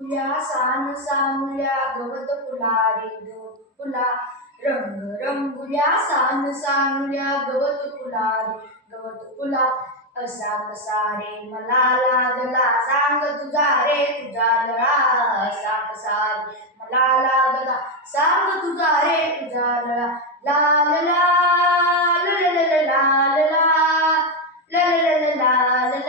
फुल्या San सानुल्या गवत फुलारे गवत फुला रंग रंगुल्या सान सानुल्या गवत फुलारे गवत फुला असा कसा रे मला लागला सांग तुझा रे तुझा लळा असा कसा रे मला लागला सांग तुझा रे तुझा लळा लाल लाल लाल लाल लाल लाल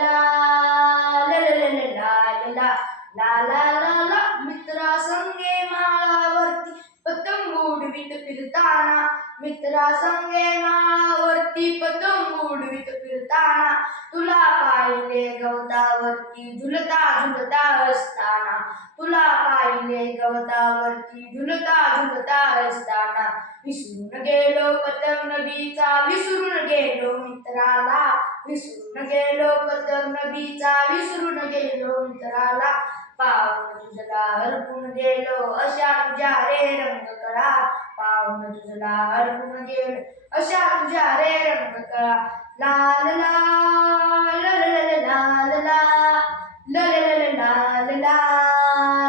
लाल ला ला ला ला मित्रा संगे माळावरती. पतंग उडवीत फिरताना मित्रा संगे माळावरती पतंग उडवीत फिरताना. तुला पाहिले गवतावरती झुलता झुलता असताना. तुला पाहिले गवतावरती झुलता झुलता असताना. विसरून गेलो पतंग नदीचा विसरून गेलो मित्राला. विसरून गेलो पतंग नदीचा विसरून गेलो मित्राला. पावन तुझला हरपून गेलो अशा तुझ्या रे रंग कळा पावन तुझला हरपून गेलो अशा तुझ्या रे रंग कळा लाल ला लल लल लाल ला लल लल लाल ला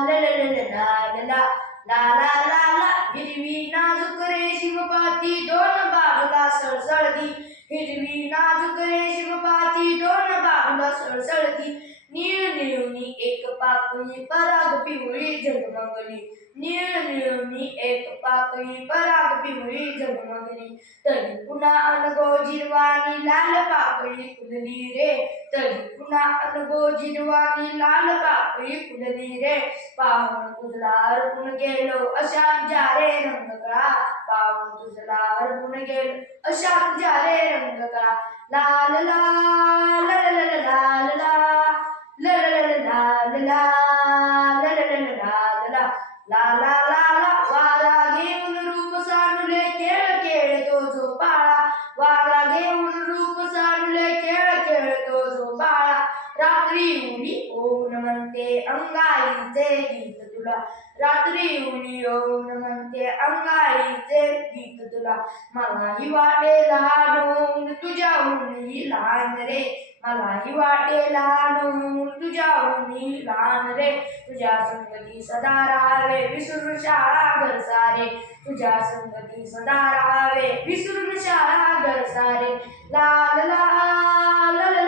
लल लल लाल ला ला ला ला ला हिरवी नाजूक रे शिवपाती दोन बाजूला सळसळती हिरवी नाजूक रे शिवपाती दोन बाजूला सळसळती नीळ निळवणी एक पाकळी पराग पिवळी झगमगली नीळ निळवणी एक पाकळी पराग पिवळी झगमगली तरी पुन्हा अनगो जिरवानी लाल पाकळी फुलली रे. तरी पुन्हा अनगो जिरवानी लाल पाकळी फुलली रे. पाहून तुझला अर्पण गेलो अशा जारे रंगकळा. पाहून तुझला हरपून गेलो अशा जारे रंगकळा. लाल लाल ला ला ला ला वाला घेऊन रूप सारुले खेळ खेळतो जो बाळा वाला घेऊन रूप सारुले खेळ खेळतो जो बाळा रात्री उडी ओन म्हणते अंगाईचे गीत तुला. रात्री उडी ओन म्हणते अंगाईचे गीत तुला. मलाही वाटे लहान मी लहान रे मलाही वाटे लहान तुझ्याहूनही लहान रे तुझ्या संगती सदा राहावे विसरून शाळा घर सारे तुझ्या संगती सदा राहावे विसरून शाळा घर सारे लाल लाल लाल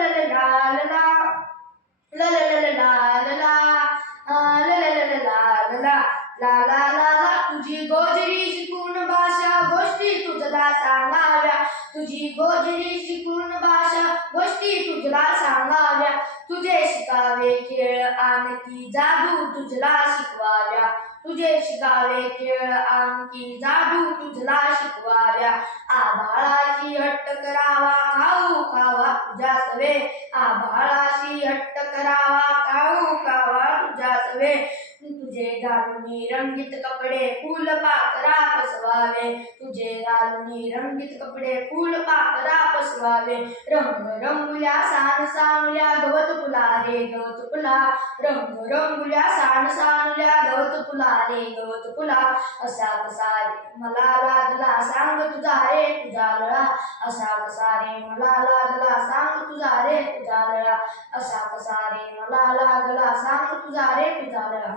तुझी गोजरी शिकून भाषा गोष्टी तुझला सांगाव्या तुझी गोजरी शिकून गोष्टी तुझला सांगाव्या. तुझे शिकावे खेळ आणखी जादू तुझला शिकवाव्या. तुझे शिकावे खेळ आणखी जादू तुझला शिकवाव्या. आभाळाशी हट्ट करावा खाऊ खावा तुझ्या सवे. आभाळाशी हट्ट करावा खाऊ खावा तुझ्या सवे. तुझे घालून रंगीत कपडे फुल पाकरा पसवावे तुझे घालून रंगीत कपडे फुल पाकरा पसवावे रंग रंगुल्या सान सानुल्या गवत फुला रे गवत फुला. रंग रंगुल्या सान सानुल्या गवत फुला रे गवत फुला. असा कसा रे मला लागला सांग तुझा रे तुझा लळा. असा कसा रे मला लागला सांग तुझा रे तुझा लळा. असा कसा रे मला लागला सांग तुझा रे तुझा लळा.